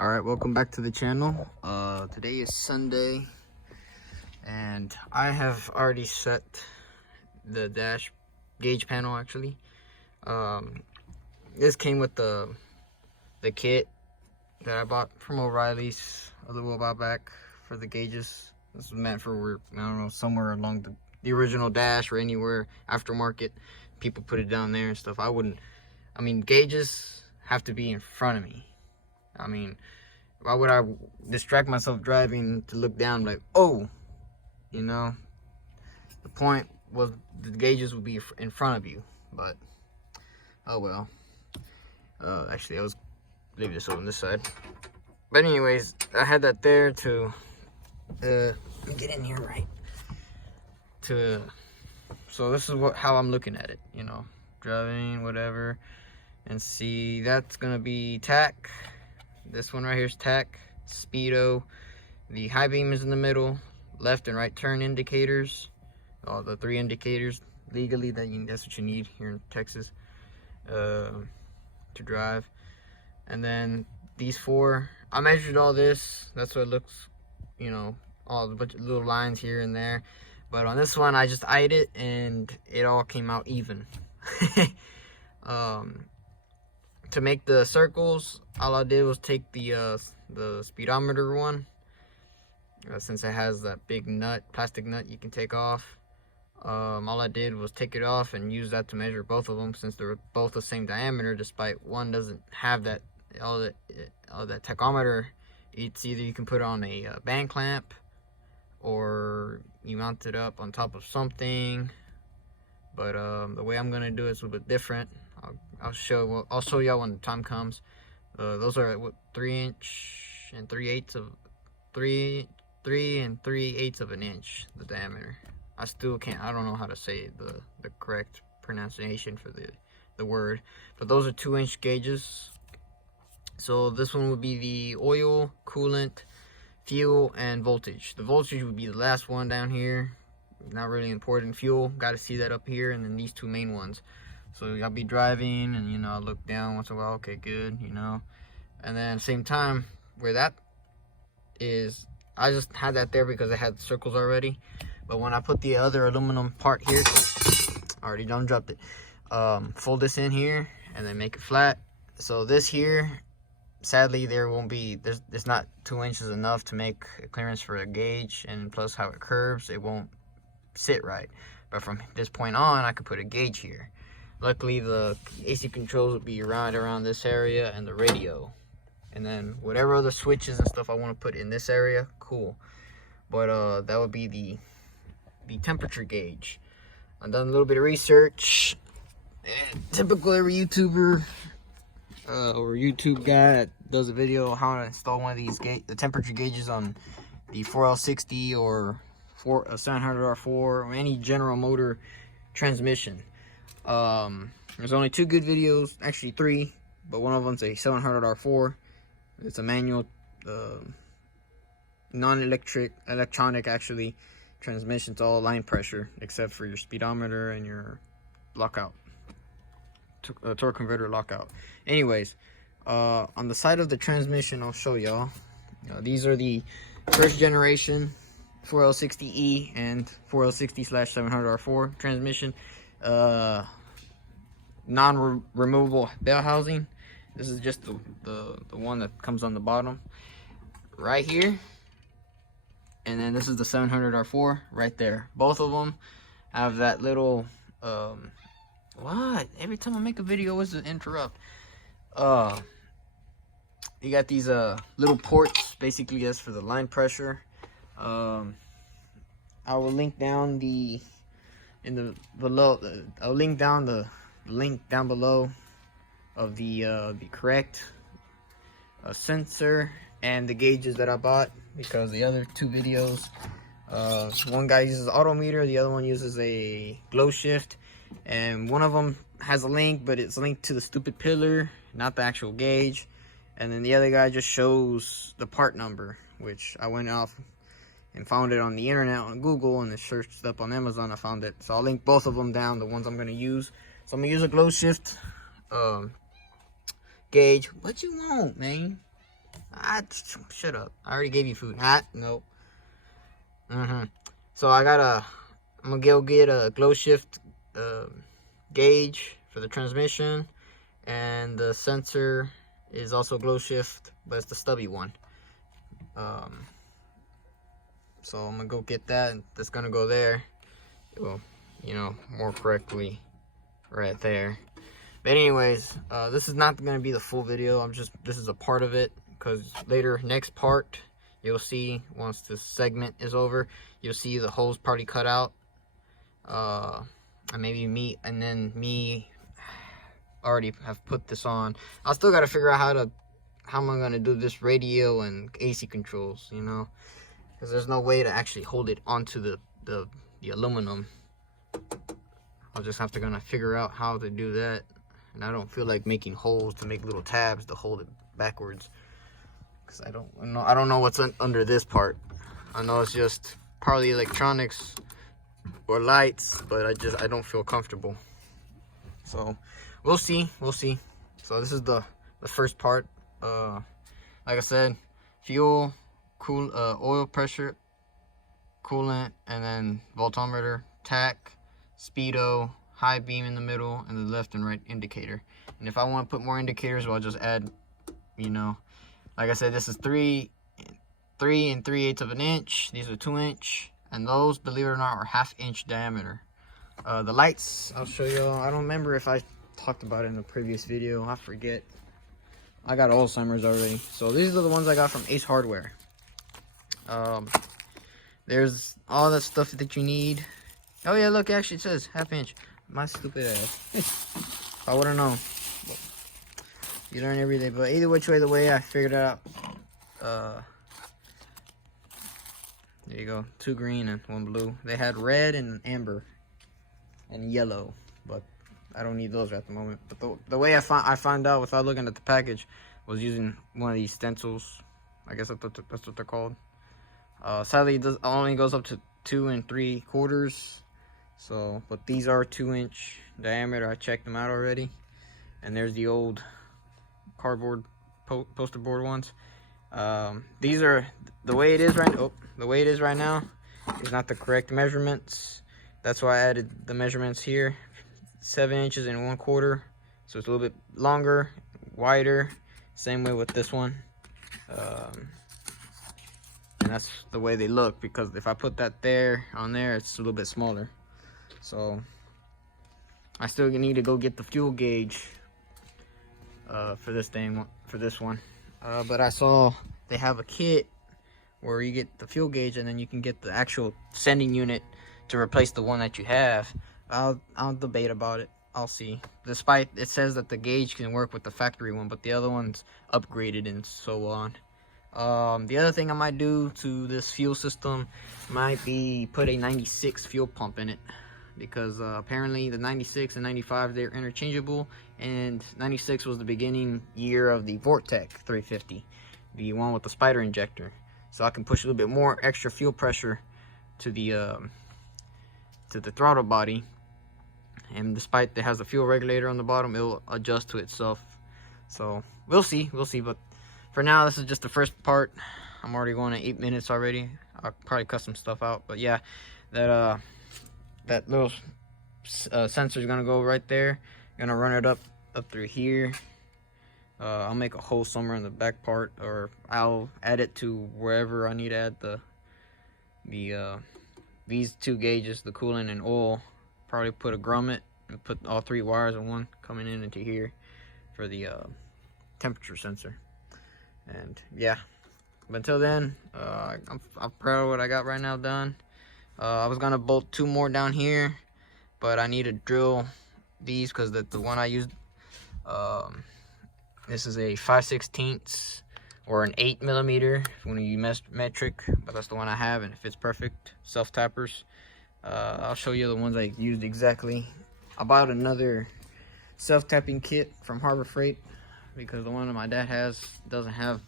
All right, welcome back to the channel. Today is Sunday and I have already set the dash gauge panel. Actually, this came with the kit that I bought from O'Reilly's a little while back for the gauges. This was meant for, I don't know, somewhere along the original dash or anywhere aftermarket people put it down there and stuff. I mean, gauges have to be in front of me. I mean, why would I distract myself driving to look down like, oh, you know? The point was the gauges would be in front of you, but oh well. Actually, I was leave this on this side. But anyways, I had that there to get in here right. So this is how I'm looking at it, you know, driving, whatever, and see that's gonna be tack. This one right here is tack, speedo. The high beam is in the middle, left and right turn indicators, all the 3 indicators legally that's what you need here in Texas to drive. And then these 4, I measured all this. That's what it looks, you know, all the bunch of little lines here and there. But on this one, I just eyed it and it all came out even. To make the circles, all I did was take the speedometer one, since it has that big nut, plastic nut you can take off. All I did was take it off and use that to measure both of them, since they're both the same diameter, despite one doesn't have that all that tachometer. It's either you can put it on a band clamp or you mount it up on top of something. But the way I'm gonna do it is a little bit different. I'll show y'all when the time comes. Those are what, 3 and 3/8 of an inch, the diameter. I still can't, I don't know how to say the correct pronunciation for the word, but those are 2-inch gauges. So this one would be the oil, coolant, fuel, and voltage. The voltage would be the last one down here. Not really important. Fuel, got to see that up here, and then these 2 main ones. So I'll be driving and, you know, I'll look down once in a while, okay, good, you know. And then same time, where that is, I just had that there because I had circles already. But when I put the other aluminum part here, I already done dropped it, fold this in here and then make it flat. So this here, sadly, there won't be, there's not 2 inches enough to make a clearance for a gauge, and plus how it curves, it won't sit right. But from this point on, I could put a gauge here. Luckily, the AC controls will be right around this area, and the radio, and then whatever other switches and stuff I want to put in this area, cool. But that would be the temperature gauge. I've done a little bit of research, and typical every YouTuber or YouTube guy that does a video on how to install one of these the temperature gauges on the 4L60 or 700R4 or any General Motor transmission. There's only 2 good videos, actually 3, but one of them's a 700R4. It's a manual, electronic actually transmission. It's all line pressure except for your speedometer and your lockout, torque converter lockout. Anyways, on the side of the transmission, I'll show y'all. These are the first generation 4L60E and 4L60/700R4 transmission. Non-removable bell housing. This is just the one that comes on the bottom right here, and then this is the 700R4 right there. Both of them have that little what? Every time I make a video, what's the interrupt? You got these little ports, basically that's for the line pressure. I will link down I'll link down the link down below of the correct sensor and the gauges that I bought, because the other 2 videos, one guy uses an auto meter, the other one uses a glow shift, and one of them has a link, but it's linked to the stupid pillar, not the actual gauge, and then the other guy just shows the part number, which I went off and found it on the internet on Google, and it searched up on Amazon. I found it, so I'll link both of them down, the ones I'm going to use. So I'm going to use a glow shift gauge. What you want, man? Shut up. I already gave you food. Nope. So I'm gonna go get a glow shift gauge for the transmission, and the sensor is also glow shift, but it's the stubby one. So I'm gonna go get that. That's gonna go there. Well, you know, more correctly, right there. But anyways, this is not gonna be the full video. This is a part of it, because later, next part, you'll see, once this segment is over, you'll see the holes probably cut out. And maybe me already have put this on. I still gotta figure out how am I gonna do this radio and AC controls, you know, because there's no way to actually hold it onto the aluminum. I'll just have to gonna figure out how to do that, and I don't feel like making holes to make little tabs to hold it backwards, because I don't know what's under this part. I know it's just probably electronics or lights, but I don't feel comfortable. So we'll see. So this is the first part. Like I said, fuel, oil pressure, coolant, and then voltometer, tach, speedo, high beam in the middle, and the left and right indicator. And if I want to put more indicators, well, I'll just add, you know, like I said, this is 3 3/8 of an inch. These are 2-inch, and those, believe it or not, are 1/2 inch diameter. The lights, I'll show y'all. I don't remember if I talked about it in the previous video. I forget. I got Alzheimer's already. So these are the ones I got from Ace Hardware. There's all that stuff that you need. Oh yeah, look, actually it says 1/2 inch. My stupid ass. I wouldn't know. You learn every day. But either which way, the way I figured it out. There you go. 2 green and 1 blue. They had red and amber and yellow, but I don't need those at the moment. But the way I found out without looking at the package was using one of these stencils. I guess that's what they're called. Sadly, it only goes up to 2 3/4. So, but these are 2-inch diameter. I checked them out already. And there's the old cardboard poster board ones. These are the way it is right. The way it is right now is not the correct measurements. That's why I added the measurements here. 7 inches and 1/4. So it's a little bit longer, wider. Same way with this one. And that's the way they look, because if I put that on there, it's a little bit smaller. So I still need to go get the fuel gauge for this one. But I saw they have a kit where you get the fuel gauge, and then you can get the actual sending unit to replace the one that you have. I'll debate about it. I'll see. Despite it says that the gauge can work with the factory one, but the other one's upgraded and so on. The other thing I might do to this fuel system might be put a 96 fuel pump in it, because apparently the 96 and 95, they're interchangeable, and 96 was the beginning year of the Vortec 350, the one with the spider injector. So I can push a little bit more extra fuel pressure to the throttle body, and despite it has a fuel regulator on the bottom, it'll adjust to itself. So we'll see. But for now, this is just the first part. I'm already going at 8 minutes already. I'll probably cut some stuff out, but yeah, that little sensor is gonna go right there. Gonna run it up through here. I'll make a hole somewhere in the back part, or I'll add it to wherever I need to add these 2 gauges, the coolant and oil. Probably put a grommet and put all 3 wires in one coming into here for the temperature sensor. And yeah, but until then, I'm proud of what I got right now done. I was gonna bolt 2 more down here, but I need to drill these, because the one I used, this is a 5/16 or an 8mm when you use metric, but that's the one I have, and it fits perfect. Self tappers. I'll show you the ones I used exactly. I bought another self-tapping kit from Harbor Freight, because the one that my dad has doesn't have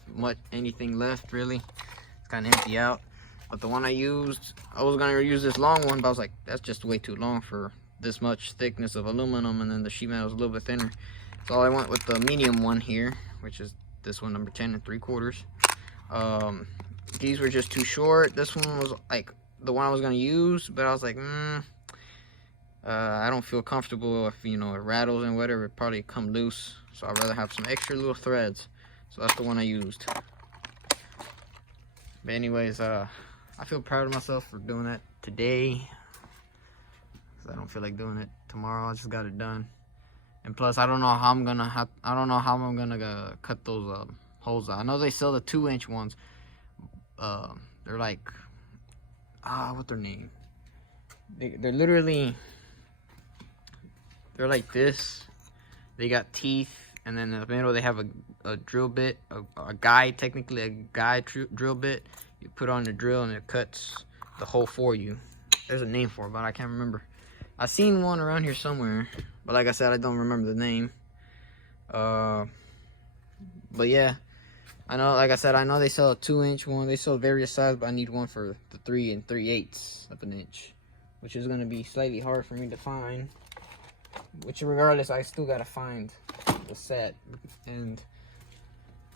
anything left really. It's kind of empty out. But the one I used, I was gonna use this long one, but I was like, that's just way too long for this much thickness of aluminum, and then the sheet metal is a little bit thinner. So I went with the medium one here, which is this one number 10 3/4. These were just too short. This one was like the one I was gonna use, but I was like, I don't feel comfortable if, you know, it rattles and whatever, it probably come loose. So I'd rather have some extra little threads. So that's the one I used. But anyways, I feel proud of myself for doing that today. 'Cause I don't feel like doing it tomorrow. I just got it done. And plus, I don't know how I'm gonna cut those holes out. I know they sell the 2-inch ones. They're like, what's their name? They're literally, they're like this. They got teeth, and then in the middle they have a drill bit, a guide, technically a guide drill bit. You put on the drill and it cuts the hole for you. There's a name for it, but I can't remember. I seen one around here somewhere, but like I said, I don't remember the name. But yeah, I know, like I said, I know they sell a 2-inch one. They sell various sizes, but I need one for the 3 3/8 of an inch, which is gonna be slightly hard for me to find. Which, regardless, I still gotta find the set. And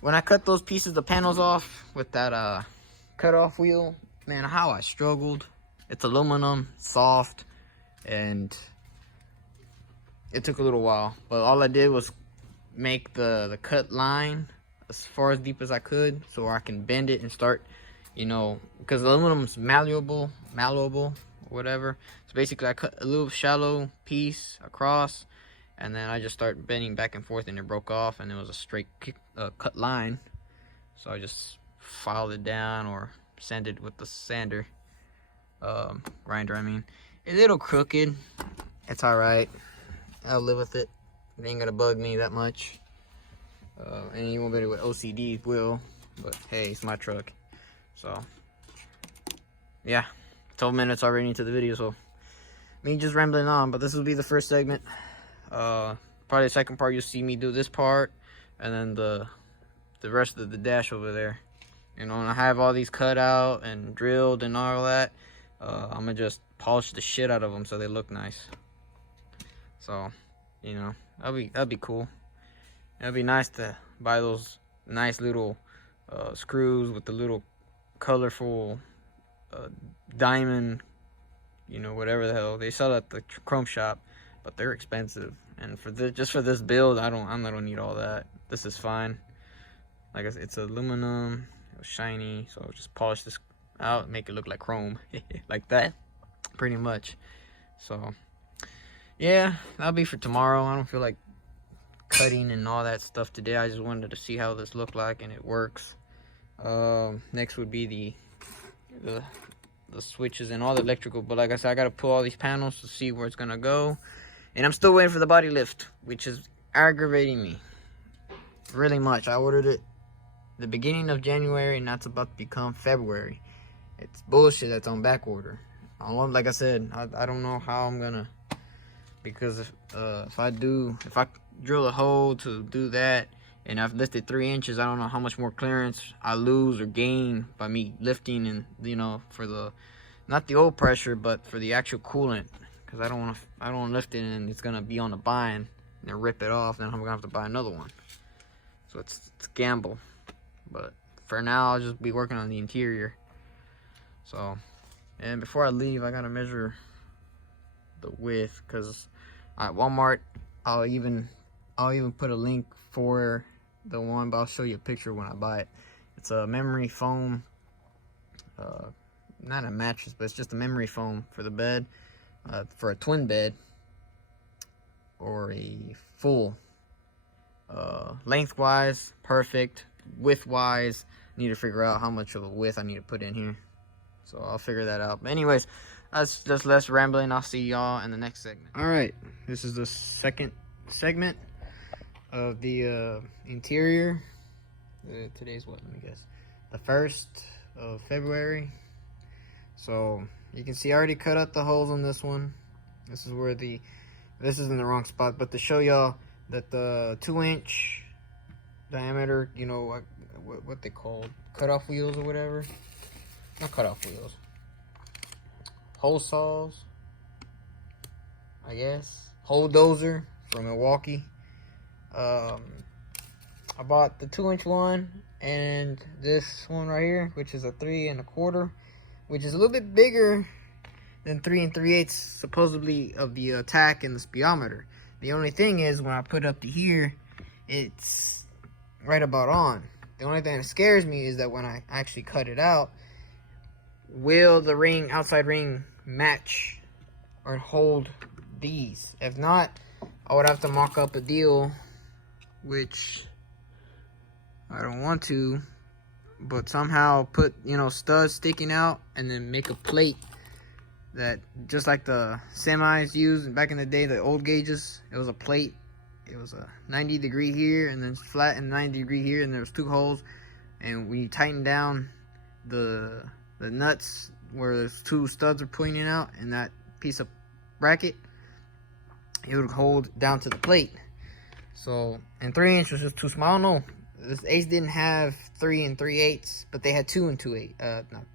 when I cut those pieces, the panels off with that cut-off wheel, man, how I struggled. It's aluminum, soft, and it took a little while. But all I did was make the cut line as far as deep as I could, so I can bend it and start, you know, because aluminum's malleable, whatever. So basically I cut a little shallow piece across, and then I just start bending back and forth, and it broke off, and it was a straight cut line. So I just filed it down, or sanded with the sander, grinder, I mean. A little crooked, it's all right. I'll live with it. It ain't gonna bug me that much. Anybody with OCD will, but hey, it's my truck. So yeah, 12 minutes already into the video, so me just rambling on. But this will be the first segment. Probably the second part, you'll see me do this part, and then the rest of the dash over there. You know, and I have all these cut out and drilled and all that. I'm gonna just polish the shit out of them so they look nice. So, you know, that'd be cool. It'd be nice to buy those nice little screws with the little colorful diamond, you know, whatever the hell they sell at the chrome shop, but they're expensive. And for this, just for this build, I don't need all that. This is fine. Like I said, it's aluminum, it was shiny, so I'll just polish this out, make it look like chrome, like that, pretty much. So yeah, that'll be for tomorrow. I don't feel like cutting and all that stuff today. I just wanted to see how this looked like, and it works. Next would be the switches and all the electrical, but like I said, I gotta pull all these panels to see where it's gonna go, and I'm still waiting for the body lift, which is aggravating me really much. I ordered it the beginning of January, and that's about to become February. It's bullshit that's on back order. Like I said, I don't know how I'm gonna, because if I drill a hole to do that, and I've lifted 3 inches, I don't know how much more clearance I lose or gain by me lifting, and, you know, for the, not the old pressure, but for the actual coolant, because I don't want to lift it and it's gonna be on the bind and then rip it off. Then I'm gonna have to buy another one. So it's a gamble. But for now, I'll just be working on the interior. So, and before I leave, I gotta measure the width, because at Walmart, I'll even put a link for the one, but I'll show you a picture when I buy it. It's a memory foam, not a mattress, but it's just a memory foam for the bed, for a twin bed, or a full. Lengthwise, perfect. Widthwise, need to figure out how much of a width I need to put in here. So I'll figure that out. But anyways, that's just less rambling. I'll see y'all in the next segment. Alright, this is the second segment of the interior. Today's what, let me guess, the 1st of February. So you can see I already cut out the holes on this one. This is where this is in the wrong spot, but to show y'all that the 2-inch diameter, you know, what they call cutoff wheels or whatever, not cutoff wheels, hole saws, I guess, hole dozer from Milwaukee. I bought the 2-inch one and this one right here, which is a 3 1/4, which is a little bit bigger than 3 3/8 supposedly of the attack and the speedometer. The only thing is when I put it up to here, it's right about on. The only thing that scares me is that when I actually cut it out, will the ring, outside ring, match or hold these? If not, I would have to mock up a deal, which I don't want to, but somehow put, you know, studs sticking out and then make a plate that, just like the semis used back in the day, the old gauges, it was a plate. It was a 90-degree here and then flat and 90-degree here, and there was 2 holes, and when you tighten down the nuts where there's 2 studs are pointing out in that piece of bracket, it would hold down to the plate. So, and 3-inch was just too small. No, this Ace didn't have 3 3/8, but they had 2 2/8. Not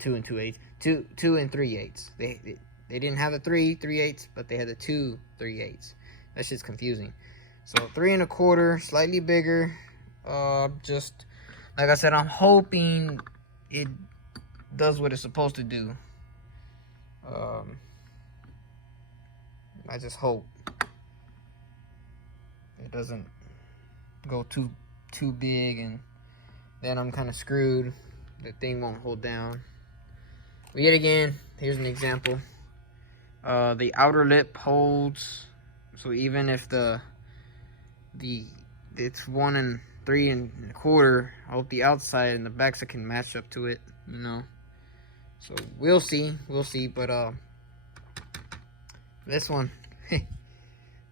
2 2/8. 2 3/8. They didn't have the 3 3/8, but they had the 2 3/8. That's just confusing. So 3 1/4, slightly bigger. Just like I said, I'm hoping it does what it's supposed to do. I just hope it doesn't go too big, and then I'm kind of screwed. The thing won't hold down. But yet again, here's an example. The outer lip holds, so even if it's 1 3 1/4, I hope the outside and the backside can match up to it, you know. So we'll see, but this one,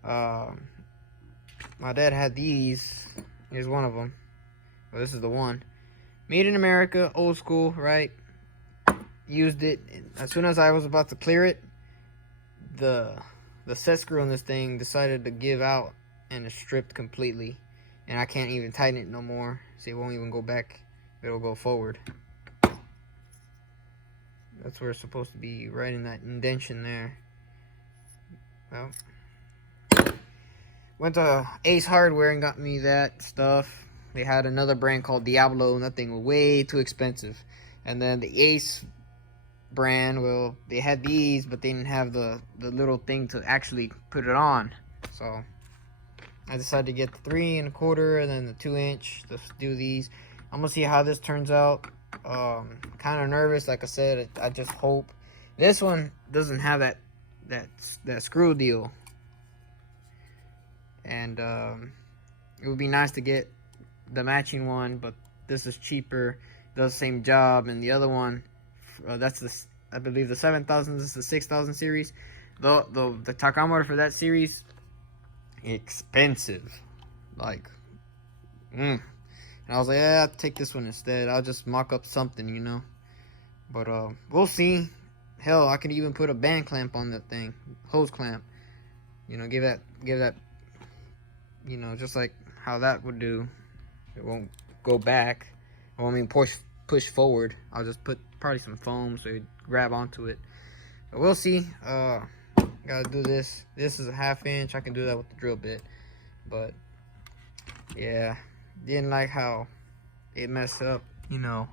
my dad had these. Here's one of them. Well, this is the one. Made in America, old school, right? Used it. As soon as I was about to clear it, the set screw on this thing decided to give out and it stripped completely. And I can't even tighten it no more. So it won't even go back. It'll go forward. That's where it's supposed to be, right in that indentation there. Well, went to Ace Hardware and got me that stuff. They had another brand called Diablo, and that thing was way too expensive. And then the Ace brand, well, they had these, but they didn't have the little thing to actually put it on. So I decided to get the 3 1/4 and then the 2-inch to do these. I'm gonna see how this turns out. Kind of nervous, like I said. I just hope this one doesn't have that screw deal, and it would be nice to get the matching one, but this is cheaper, does the same job, and the other one, that's I believe the 7000. This is the 6000 series. The tachometer for that series, expensive, like, And I was like, yeah, I'll take this one instead. I'll just mock up something, you know. But we'll see. Hell, I could even put a band clamp on that thing, hose clamp. You know, give that, you know, just like how that would do. It won't go back. Or, I mean, push forward. I'll just put probably some foam so it grab onto it. But we'll see. Gotta do this. This is a 1/2 inch. I can do that with the drill bit. But yeah, didn't like how it messed up, you know,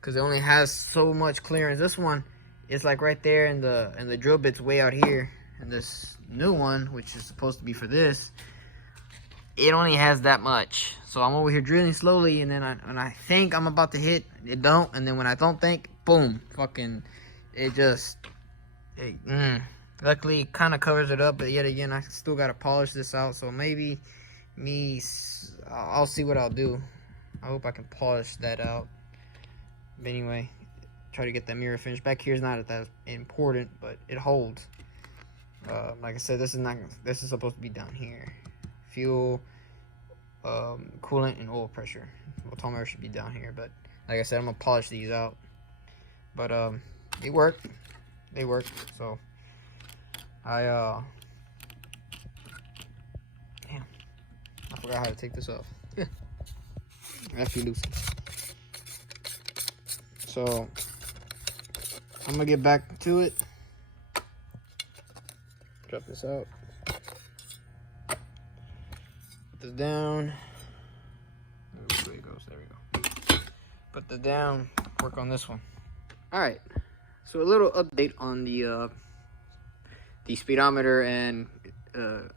because it only has so much clearance. This one is like right there, and the drill bit's way out here. And this new one, which is supposed to be for this, it only has that much. So I'm over here drilling slowly, and then when I think I'm about to hit, it don't. And then when I don't think, boom, fucking, it just, luckily it kind of covers it up. But yet again, I still got to polish this out. So maybe I'll see what I'll do. I hope I can polish that out. But anyway, try to get that mirror finish. Back here is not that important, but it holds. Like I said, this is supposed to be down here. Fuel, coolant, and oil pressure. Altimeter should be down here, but like I said, I'm gonna polish these out. But it worked. They worked. So damn, I forgot how to take this off. Actually loose. So I'm gonna get back to it. Drop this out. Put this down. put the down, work on this one. All right, so a little update on the speedometer and the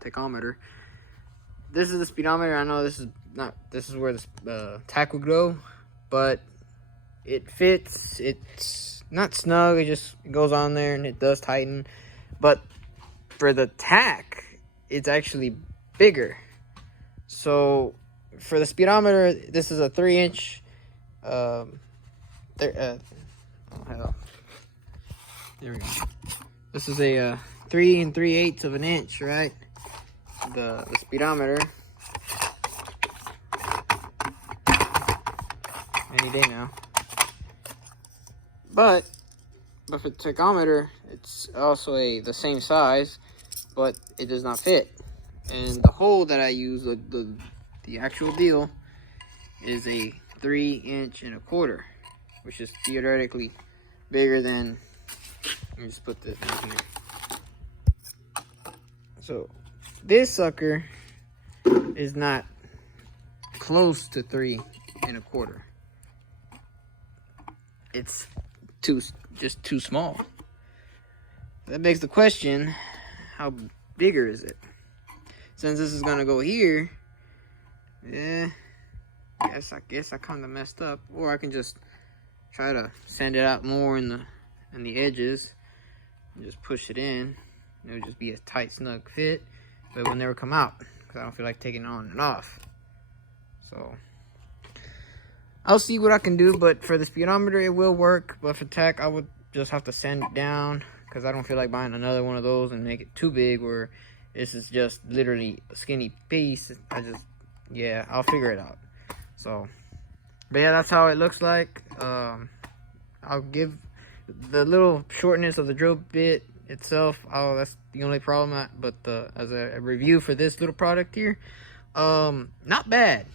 tachometer. This is the speedometer. I know this is where the tach would go, but it fits. It's not snug. It just goes on there and it does tighten. But for the tach, it's actually bigger. So for the speedometer, this is a 3-inch. Oh hell! There we go. This is a 3 3/8 of an inch, right? The speedometer. Any day now. But for the tachometer, it's also the same size, but it does not fit. And the hole that I use, the actual deal, is a 3 1/4, which is theoretically bigger than. Let me just put this in here. So this sucker is not close to 3 1/4. It's just too small. That begs the question, how bigger is it? Since this is gonna go here, yeah, I guess I kind of messed up. Or I can just try to sand it out more in the edges and just push it in. It'll just be a tight, snug fit, but it will never come out because I don't feel like taking it on and off. So I'll see what I can do, but for the speedometer, it will work. But for tach, I would just have to sand it down because I don't feel like buying another one of those and make it too big where this is just literally a skinny piece. Yeah, I'll figure it out. So, but yeah, that's how it looks like. I'll give the little shortness of the drill bit itself. That's the only problem. But as a review for this little product here, not bad.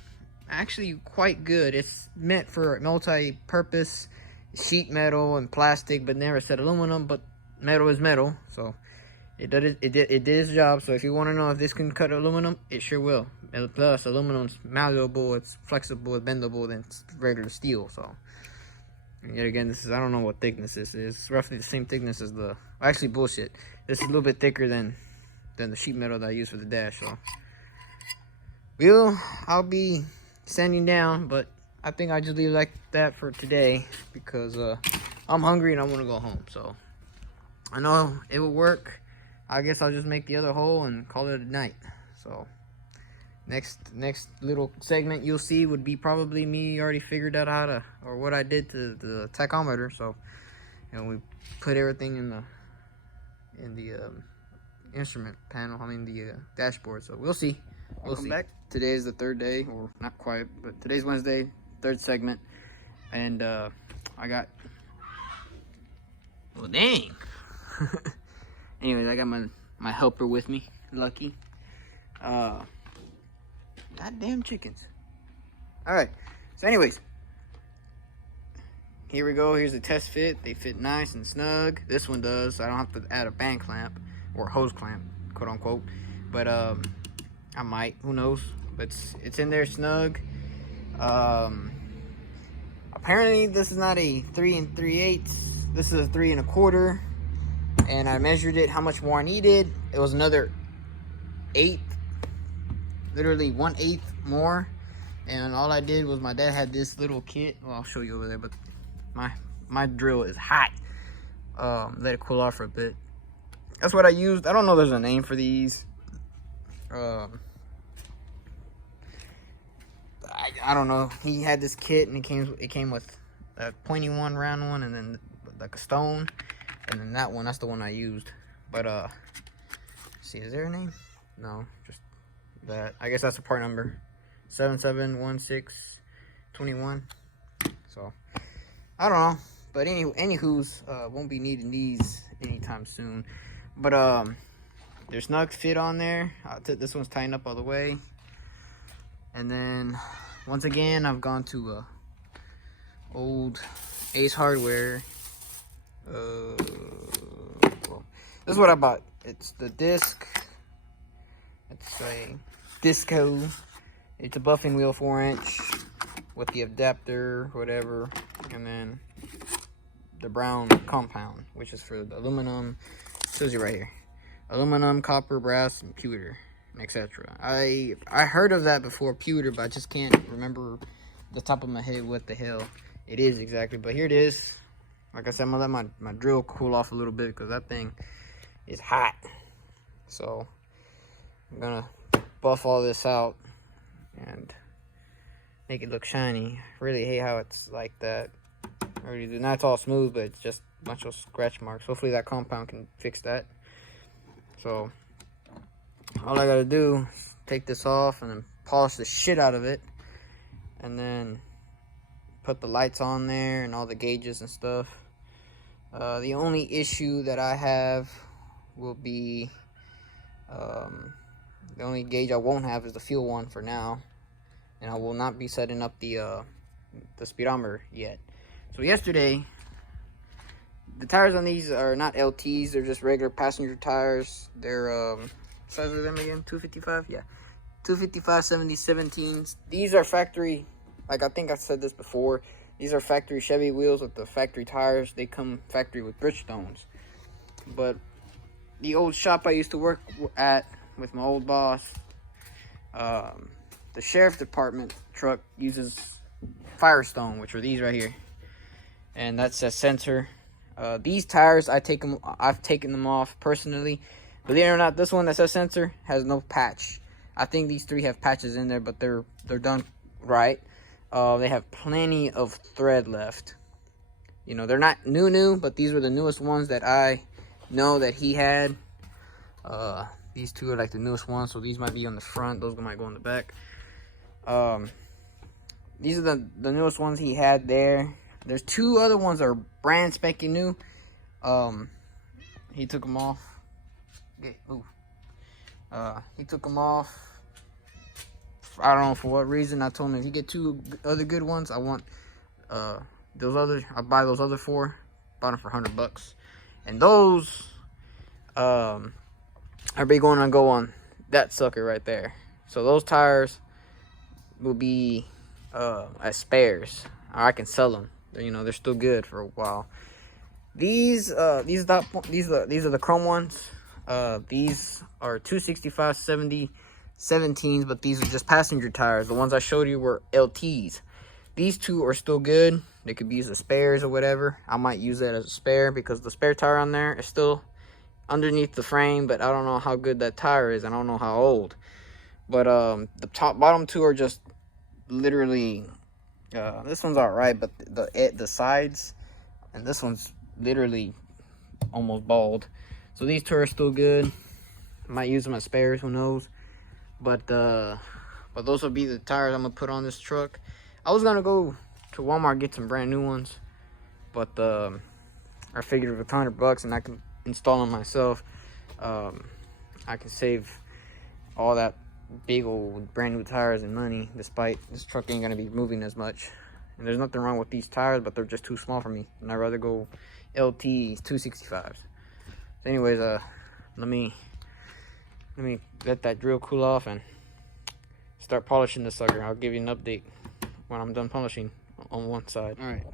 Actually quite good. It's meant for multi-purpose sheet metal and plastic, but never said aluminum, but metal is metal, so it did its job. So if you want to know if this can cut aluminum, it sure will. And plus aluminum's malleable, it's flexible, it's bendable than regular steel. So and yet again, this is, I don't know what thickness this is. It's roughly the same thickness as actually bullshit, this is a little bit thicker than the sheet metal that I use for the dash. So I'll be sanding down, but I think I just leave it like that for today because I'm hungry and I want to go home. So I know it will work. I guess I'll just make the other hole and call it a night. So next little segment you'll see would be probably me already figured out how to, or what I did to the tachometer. So, and we put everything in the instrument panel, I mean the dashboard. So we'll see. Welcome back. Today is the third day, or not quite, but today's Wednesday, third segment, and I got, well, dang. Anyways, I got my helper with me, Lucky. Goddamn chickens. All right. So, anyways, here we go. Here's the test fit. They fit nice and snug. This one does. So I don't have to add a band clamp or hose clamp, quote unquote. But I might. Who knows? But it's in there snug. Apparently, this is not a 3 3/8. This is a 3 1/4. And I measured it. How much more I needed? It was another 1/8. Literally 1/8 more. And all I did was, my dad had this little kit. Well, I'll show you over there. But my drill is hot. Let it cool off for a bit. That's what I used. I don't know. There's a name for these. I don't know. He had this kit, and it came with a pointy one, round one, and then like a stone, and then that one. That's the one I used. But see, is there a name? No, just that. I guess that's the part number, 771621. So I don't know. But anywho's won't be needing these anytime soon. But there's snug fit on there. This one's tightened up all the way. And then once again, I've gone to old Ace Hardware. Well, this is what I bought. It's the disc. It's a Disco. It's a buffing wheel, 4-inch. with the adapter, whatever, and then the brown compound, which is for the aluminum. It shows you right here: aluminum, copper, brass, and pewter, and etc. I heard of that before, pewter, but I just can't remember the top of my head what the hell it is exactly. But here it is. Like I said, I'm gonna let my drill cool off a little bit because that thing is hot. So I'm gonna buff all this out and make it look shiny. Really hate how it's like that. I really do. Now it's all smooth, but it's just a bunch of scratch marks. Hopefully that compound can fix that. So all I gotta do is take this off and then polish the shit out of it, and then put the lights on there and all the gauges and stuff. The only issue that I have will be the only gauge I won't have is the fuel one for now, and I will not be setting up the speedometer yet. So yesterday, the tires on these are not LTs, they're just regular passenger tires. They're size of them again, 255. Yeah, 255 70/17s. These are factory, like I think I said this before, these are factory Chevy wheels with the factory tires. They come factory with Bridgestones. But the old shop I used to work at with my old boss, the sheriff department truck uses Firestone, which are these right here, and that's a sensor. These tires, I've taken them off personally. Believe it or not, this one that says sensor has no patch. I think these three have patches in there, but they're done right. They have plenty of thread left. You know, they're not new, but these were the newest ones that I know that he had. These two are like the newest ones, so these might be on the front, those might go on the back. These are the newest ones he had there. There's two other ones that are brand spanking new. He took them off. He took them off. I don't know for what reason. I told him if you get two other good ones, I want those other. I'll buy those other four. Bought them for $100, and those are going to go on that sucker right there. So those tires will be as spares. I can sell them. You know, they're still good for a while. These are the chrome ones. These are 265 70/17s, but these are just passenger tires. The ones I showed you were LTs. These two are still good. They could be used as spares or whatever. I might use that as a spare because the spare tire on there is still underneath the frame, but I don't know how good that tire is. I don't know how old. But the bottom two are just literally, this one's all right, but the sides, and this one's literally almost bald. So these two are still good. I might use them as spares, who knows. But those will be the tires I'm gonna put on this truck. I was gonna go to Walmart and get some brand new ones, but I figured if it's $100 and I can install them myself, I can save all that big old brand new tires and money, despite this truck ain't gonna be moving as much. And there's nothing wrong with these tires, but they're just too small for me, and I'd rather go LTs 265s. Anyways, let me let that drill cool off and start polishing this sucker. I'll give you an update when I'm done polishing on one side. All right,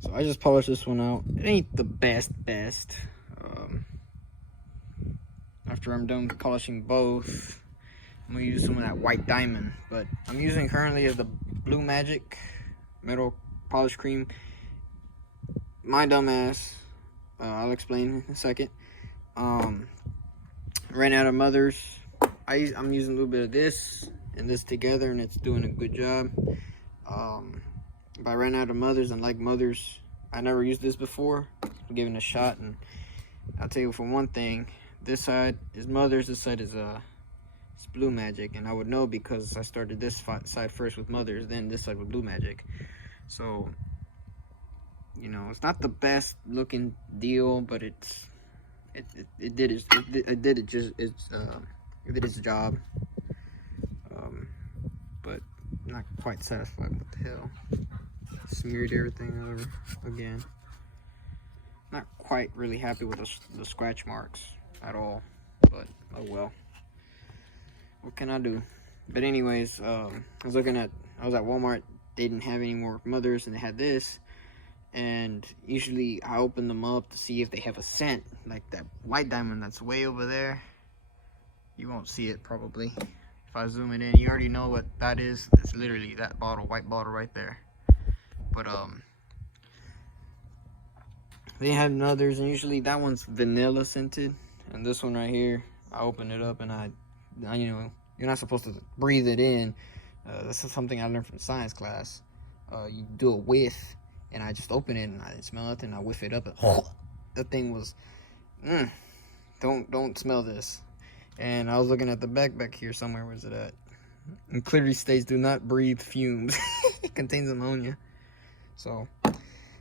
so I just polished this one out. It ain't the best. After I'm done polishing both, I'm gonna use some of that white diamond, but I'm using currently is the Blue Magic metal polish cream. My dumbass, I'll explain in a second, ran out of Mother's. I'm using a little bit of this and this together, and it's doing a good job. But I ran out of Mother's, and like Mother's, I never used this before. I'm giving it a shot, and I'll tell you for one thing, this side is Mother's, this side is it's Blue Magic, and I would know because I started this side first with Mother's, then this side with Blue Magic. So, you know, it's not the best looking deal, but it did its job. But not quite satisfied. What the hell? Smeared everything over again. Not quite really happy with the scratch marks at all, but oh well. What can I do? But anyways, I was at Walmart they didn't have any more mothers and they had this. And usually I open them up to see if they have a scent, like that white diamond that's way over there. You won't see it probably. If I zoom it in, you already know what that is. It's literally that bottle, white bottle right there. But they have others, and usually that one's vanilla scented, and this one right here, I open it up and I you know, you're not supposed to breathe it in. This is something I learned from science class. You do a whiff, and I just open it and I didn't smell nothing. I whiff it up, and that thing was, don't smell this. And I was looking at the back here somewhere. Where's it at? It clearly states, do not breathe fumes. It contains ammonia. So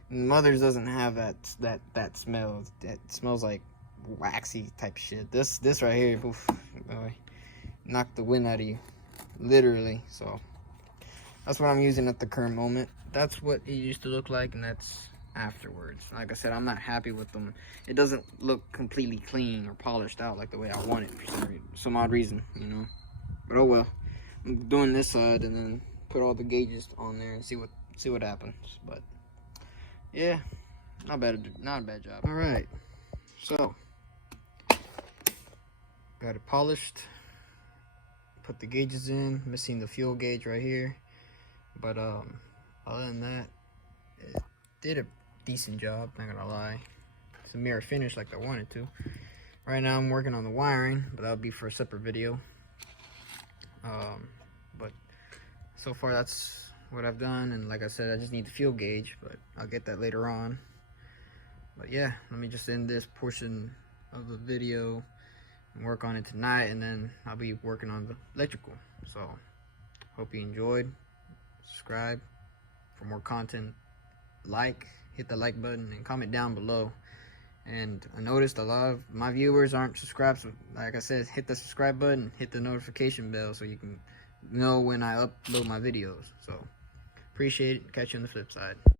Mother's doesn't have that smell. It smells like waxy type shit. This right here, oof, boy, knocked the wind out of you, literally. So that's what I'm using at the current moment. That's what it used to look like, and that's afterwards. Like I said, I'm not happy with them. It doesn't look completely clean or polished out like the way I want it for some odd reason, you know. But oh well. I'm doing this side and then put all the gauges on there and see what happens. But yeah, not a bad job. All right, so got it polished. Put the gauges in. Missing the fuel gauge right here, but other than that, it did a decent job. Not gonna lie, it's a mirror finish like I wanted to. Right now I'm working on the wiring, but that'll be for a separate video. But so far that's what I've done, and like I said, I just need the fuel gauge, but I'll get that later on. But yeah, let me just end this portion of the video and work on it tonight, and then I'll be working on the electrical. So hope you enjoyed. Subscribe for more content. Hit the like button and comment down below. And I noticed a lot of my viewers aren't subscribed, so like I said, hit the subscribe button, hit the notification bell so you can know when I upload my videos. So appreciate it. Catch you on the flip side.